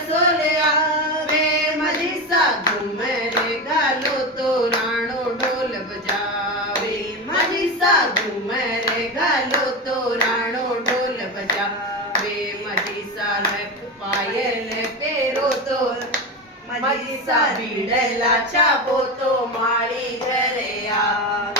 સોલે આવે મારી સા ઘુમરે ગાલો તો રાણો ઢોલ બજાવે મારી સા ઘુમરે ગાલો તો રાણો ઢોલ બજાવે મારી સા નખ પાયલ પહેરો તો મારી સા બીડલા છાપો તો મારી ઘરે આવે